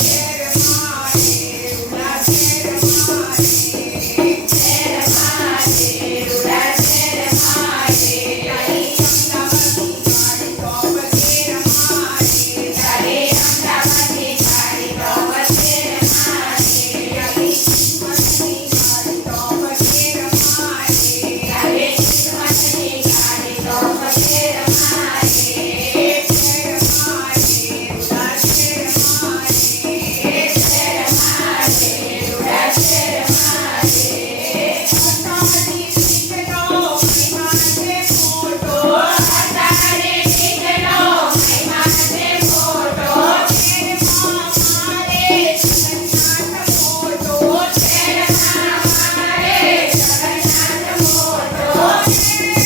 Yeah. Yes.